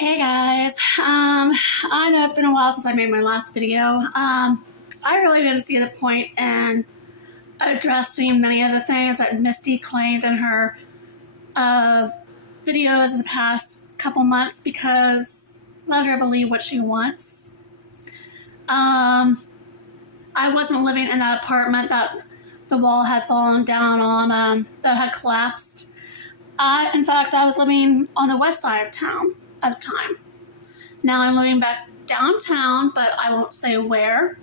Hey guys, I know it's been a while since I made my last video. I really didn't see the point in addressing many of the things that Misty claimed in her videos in the past couple months because let her believe what she wants. I wasn't living in that apartment that the wall had fallen down on, that had collapsed. In fact, I was living on the west side of town at the time. Now I'm living back downtown, but I won't say where.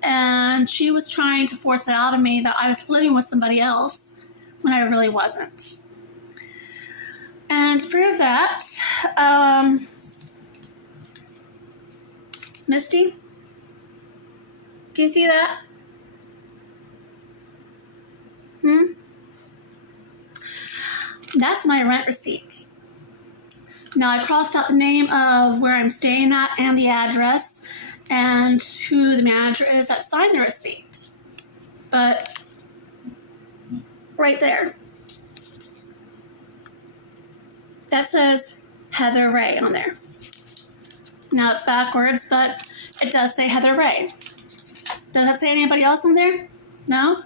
And she was trying to force it out of me that I was living with somebody else when I really wasn't. And to prove that, Misty, do you see that? That's my rent receipt. Now I crossed out the name of where I'm staying at and the address and who the manager is that signed the receipt. But right there, that says Heather Ray on there. Now it's backwards, but it does say Heather Ray. Does that say anybody else on there? No?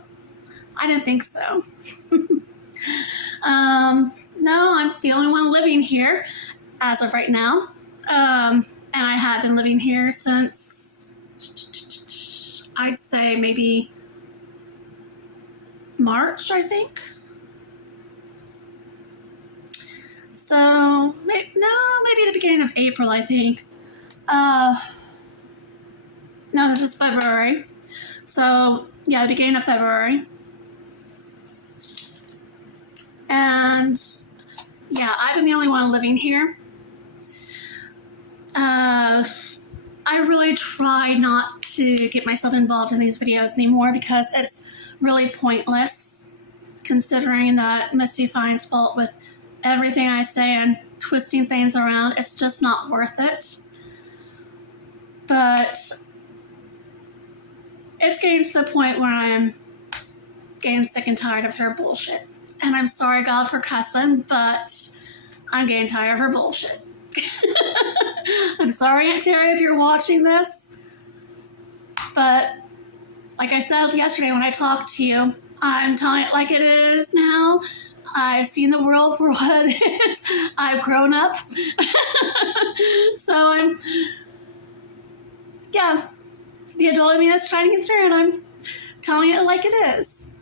I didn't think so. No, I'm the only one living here as of right now. And I have been living here since, I'd say maybe March, I think. So, maybe the beginning of April, I think. No, this is February. So, yeah, the beginning of February. And yeah, I've been the only one living here. I really try not to get myself involved in these videos anymore because it's really pointless, considering that Misty finds fault with everything I say and twisting things around. It's just not worth it. But it's getting to the point where I'm getting sick and tired of her bullshit. And I'm sorry, God, for cussing, but I'm getting tired of her bullshit. I'm sorry, Aunt Terry, if you're watching this. But like I said yesterday when I talked to you, I'm telling it like it is now. I've seen the world for what it is. I've grown up. So the adult in me is shining through, and I'm telling it like it is.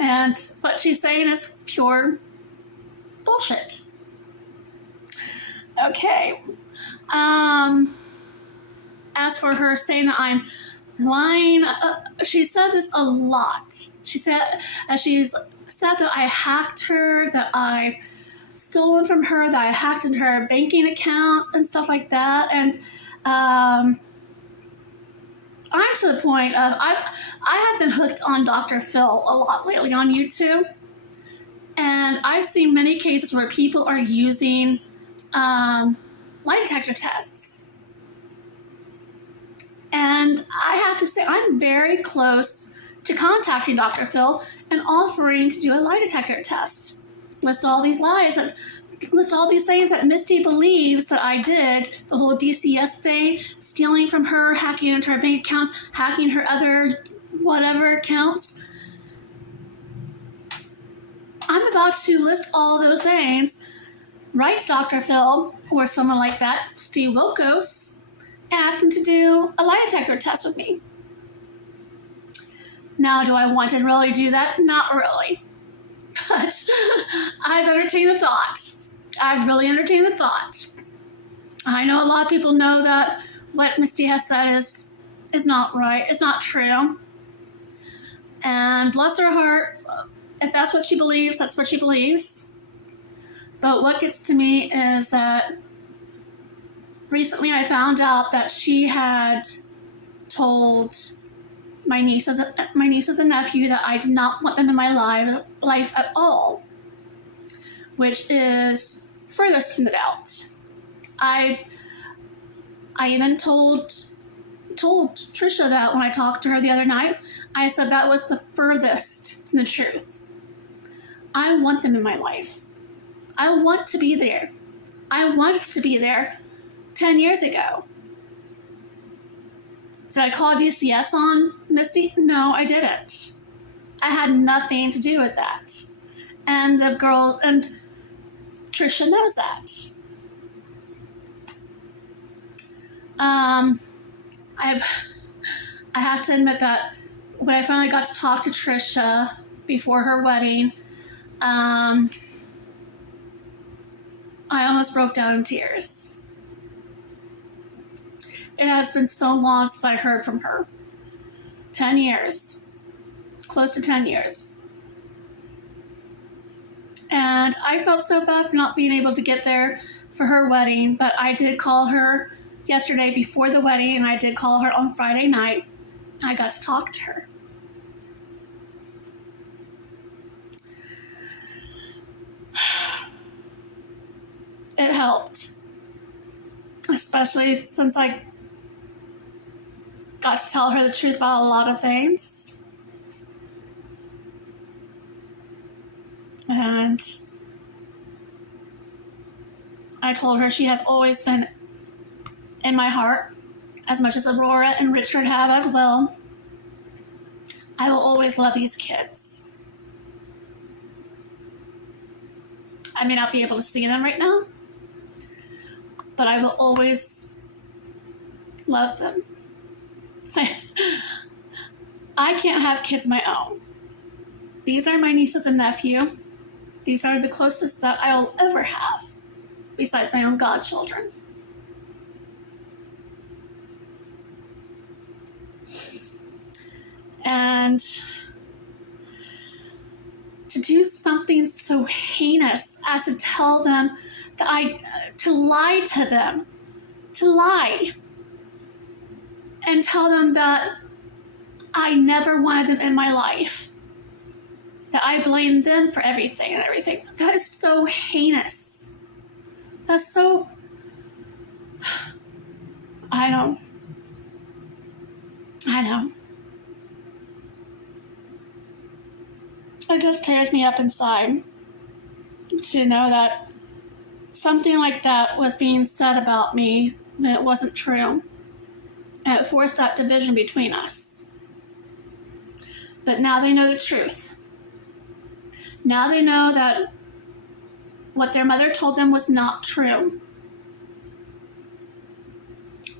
And what she's saying is pure bullshit. Okay. As for her saying that I'm lying, she said this a lot. She's said that I hacked her, that I've stolen from her, that I hacked into her banking accounts and stuff like that. And I'm to the point of, I have been hooked on Dr. Phil a lot lately on YouTube. And I've seen many cases where people are using lie detector tests. And I have to say, I'm very close to contacting Dr. Phil and offering to do a lie detector test. List all these lies and list all these things that Misty believes that I did, the whole DCS thing, stealing from her, hacking into her bank accounts, hacking her other whatever accounts. I'm about to list all those things, write to Dr. Phil or someone like that, Steve Wilkos, and ask him to do a lie detector test with me. Now, do I want to really do that? Not really. But I've entertained the thought. I've really entertained the thought. I know a lot of people know that what Misty has said is not right. It's not true. And bless her heart, if that's what she believes, that's what she believes. But what gets to me is that recently I found out that she had told my nieces and nephew that I did not want them in my life at all, which is furthest from the doubt. I even told Tricia that when I talked to her the other night. I said that was the furthest from the truth. I want them in my life. I want to be there. I wanted to be there 10 years ago. Did I call DCS on Misty? No, I didn't. I had nothing to do with that. And the girl, and Tricia knows that. I have to admit that when I finally got to talk to Tricia before her wedding, I almost broke down in tears. It has been so long since I heard from her. 10 years. Close to 10 years. And I felt so bad for not being able to get there for her wedding, but I did call her yesterday before the wedding, and I did call her on Friday night. I got to talk to her. It helped, especially since I got to tell her the truth about a lot of things. And I told her she has always been in my heart, as much as Aurora and Richard have as well. I will always love these kids. I may not be able to see them right now, but I will always love them. I can't have kids of my own. These are my nieces and nephew. These are the closest that I'll ever have, besides my own godchildren. And to do something so heinous as to tell them that to lie to them, to lie, and tell them that I never wanted them in my life, that I blamed them for everything and everything. That is so heinous. That's so, I know. It just tears me up inside to know that something like that was being said about me when it wasn't true. And it forced that division between us. But now they know the truth. Now they know that what their mother told them was not true.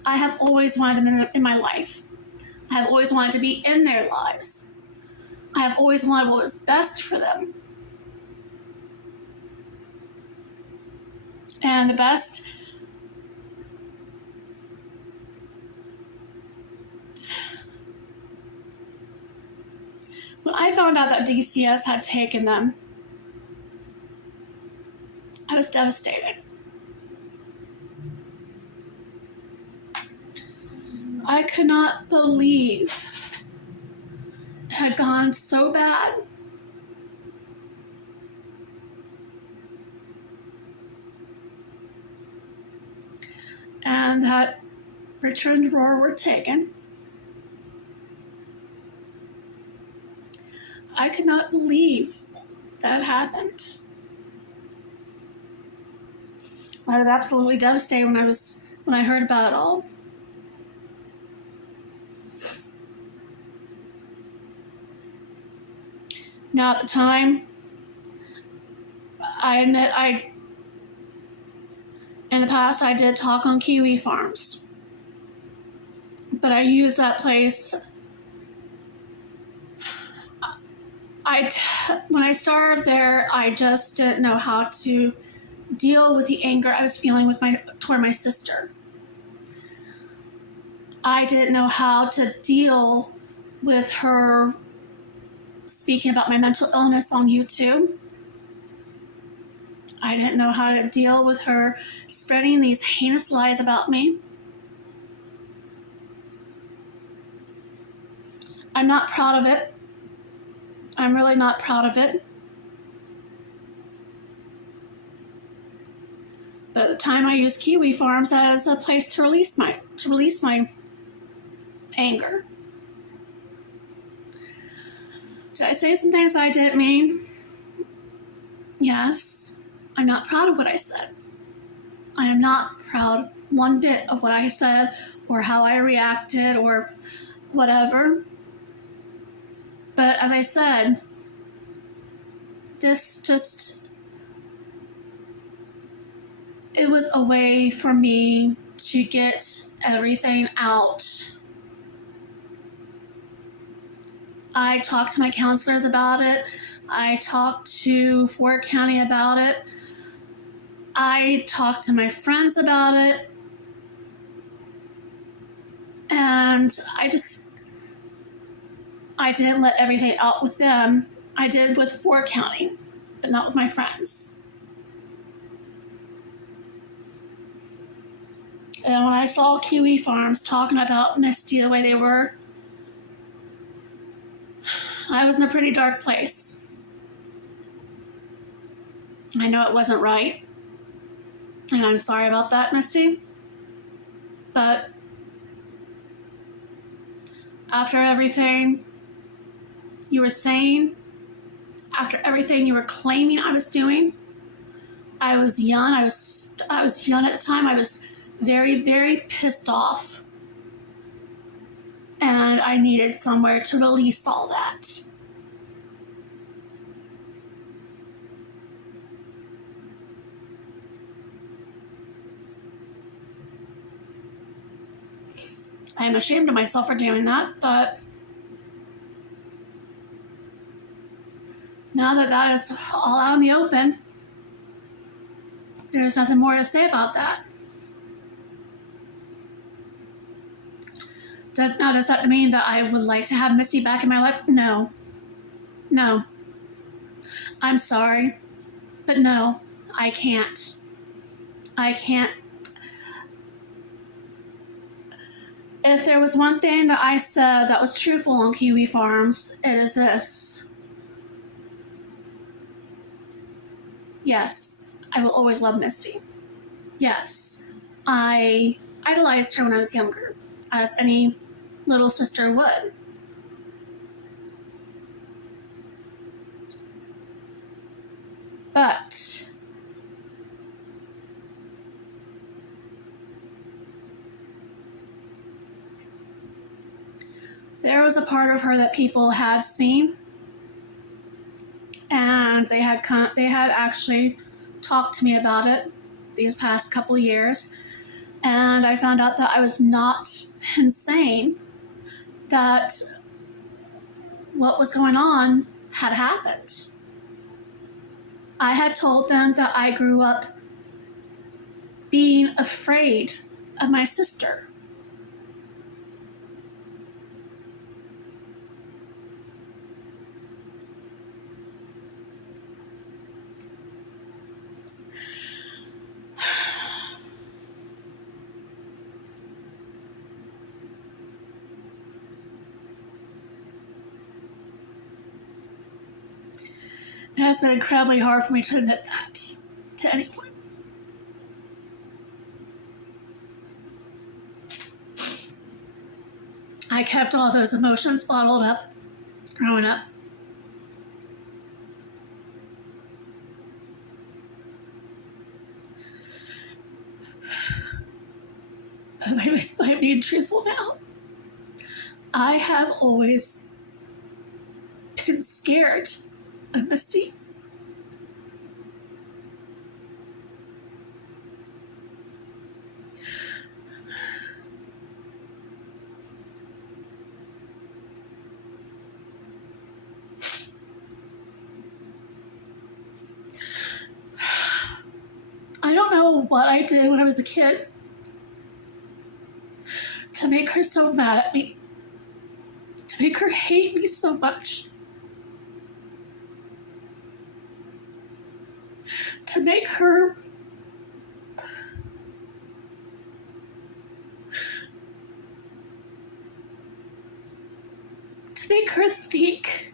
I have always wanted them in my life. I have always wanted to be in their lives. I have always wanted what was best for them. And the best, when I found out that DCS had taken them, I was devastated. I could not believe it had gone so bad. And that Richard and Aurora were taken. I could not believe that happened. I was absolutely devastated when I heard about it all. Now at the time, I admit in the past I did talk on Kiwi Farms, but I used that place. When I started there, I just didn't know how to deal with the anger I was feeling toward my sister. I didn't know how to deal with her speaking about my mental illness on YouTube. I didn't know how to deal with her spreading these heinous lies about me. I'm not proud of it. I'm really not proud of it. But at the time I used Kiwi Farms as a place to release my anger. Did I say some things I didn't mean? Yes. I'm not proud of what I said. I am not proud one bit of what I said or how I reacted or whatever. But as I said, this just, it was a way for me to get everything out. I talked to my counselors about it. I talked to Fort County about it. I talked to my friends about it. And I didn't let everything out with them. I did with Fort County, but not with my friends. And when I saw Kiwi Farms talking about Misty the way they were, I was in a pretty dark place. I know it wasn't right, and I'm sorry about that, Misty. But after everything you were saying, after everything you were claiming I was doing, I was young. I was young at the time. I was very, very pissed off. And I needed somewhere to release all that. I am ashamed of myself for doing that, but now that that is all out in the open, there's nothing more to say about that. Does that mean that I would like to have Misty back in my life? No. No. I'm sorry, but no, I can't. I can't. If there was one thing that I said that was truthful on Kiwi Farms, it is this. Yes, I will always love Misty. Yes, I idolized her when I was younger, as any little sister would. But there was a part of her that people had seen, and they had actually talked to me about it these past couple years, and I found out that I was not insane, that what was going on had happened. I had told them that I grew up being afraid of my sister. It has been incredibly hard for me to admit that to anyone. I kept all those emotions bottled up growing up. But by being truthful now, I have always been scared of Misty. I don't know what I did when I was a kid to make her so mad at me, to make her hate me so much, to make her think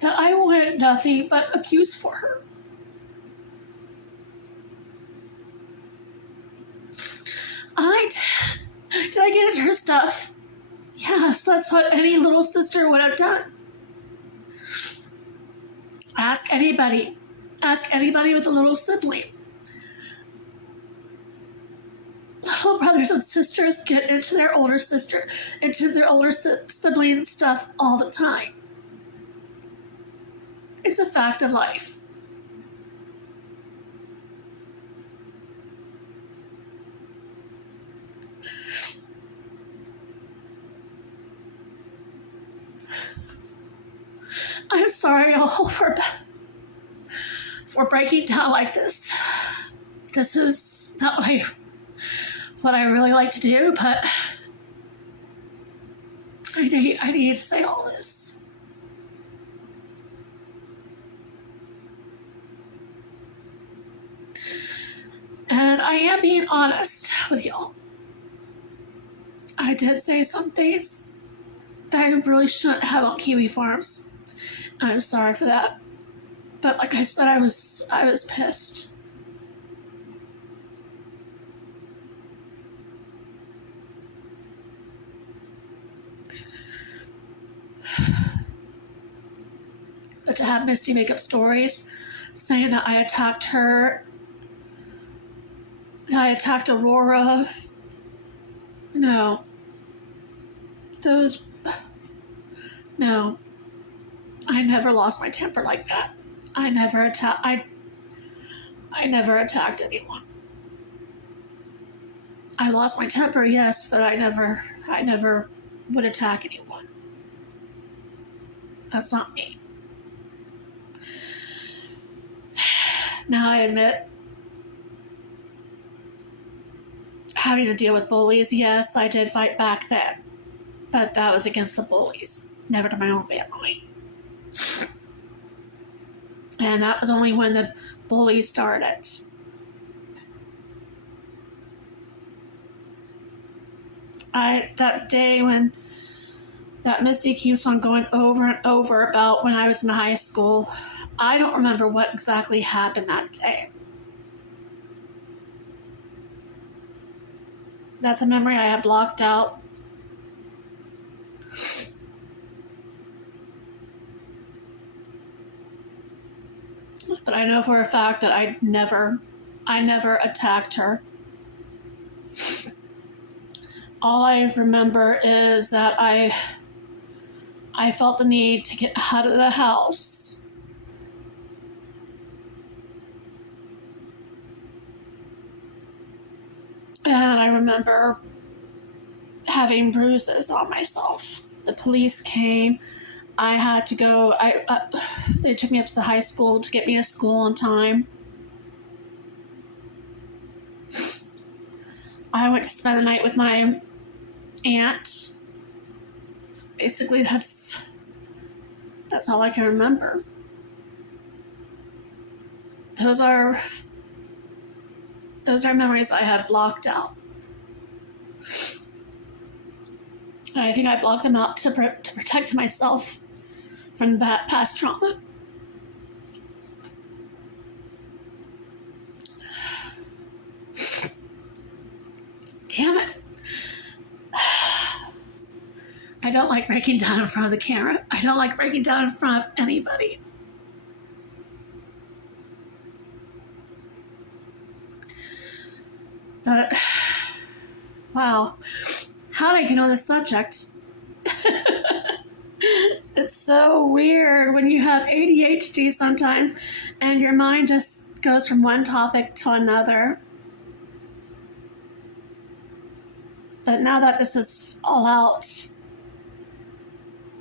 that I wanted nothing but abuse for her. Did I get into her stuff? Yes, that's what any little sister would have done. Ask anybody. Ask anybody with a little sibling. Little brothers and sisters get into their older sibling stuff all the time. It's a fact of life. I'm sorry all for breaking down like this. This is not what I really like to do, but I need to say all this. And I am being honest with y'all. I did say some things that I really shouldn't have on Kiwi Farms. I'm sorry for that. But like I said, I was pissed. But to have Misty make up stories saying that I attacked her, that I attacked Aurora, no. No. I never lost my temper like that. I never attacked anyone. I lost my temper, yes, but I never would attack anyone. That's not me. Now I admit, having to deal with bullies, yes, I did fight back then. But that was against the bullies, never to my own family. And that was only when the bullies started. That day when that Misty keeps on going over and over about when I was in high school, I don't remember what exactly happened that day. That's a memory I have blocked out. But I know for a fact that I never attacked her. All I remember is that I felt the need to get out of the house. And I remember having bruises on myself. The police came. I had to go, they took me up to the high school to get me to school on time. I went to spend the night with my aunt. Basically, that's all I can remember. Those are memories I have blocked out. And I think I blocked them out to protect myself from past trauma. Damn it. I don't like breaking down in front of the camera. I don't like breaking down in front of anybody. But, wow. How did I get on this subject? It's so weird when you have ADHD sometimes and your mind just goes from one topic to another. But now that this is all out,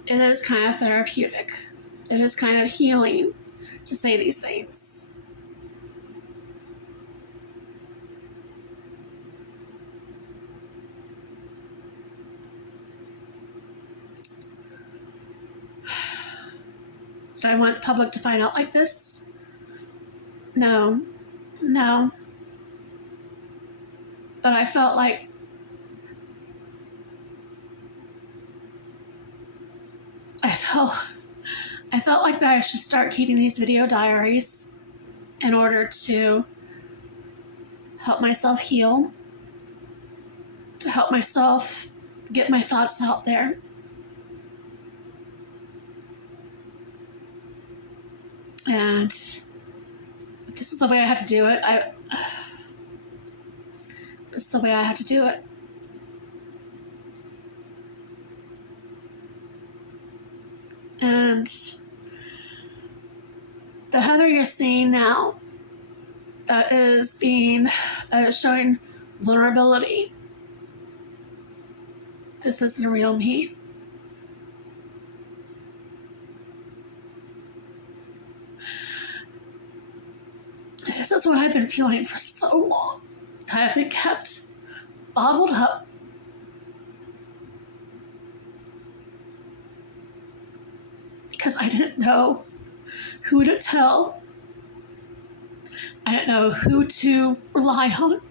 it is kind of therapeutic. It is kind of healing to say these things. Did I want the public to find out like this? No. But I felt like that I should start keeping these video diaries in order to help myself heal, to help myself get my thoughts out there. And this is the way I had to do it. This is the way I had to do it. And the Heather you're seeing now, that is showing vulnerability. This is the real me. This is what I've been feeling for so long. I've been kept bottled up. Because I didn't know who to tell. I didn't know who to rely on.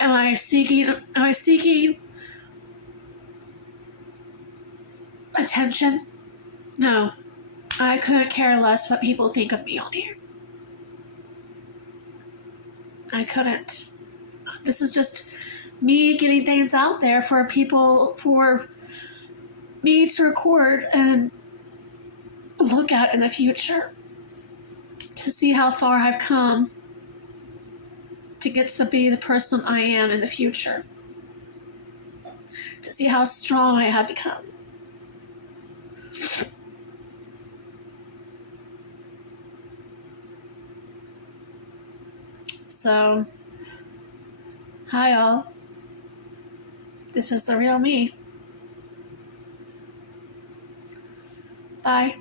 Am I seeking attention? No. I couldn't care less what people think of me on here. I couldn't. This is just me getting things out there for people, for me to record and look at in the future, to see how far I've come to get to be the person I am in the future, to see how strong I have become. So, hi all. This is the real me. Bye.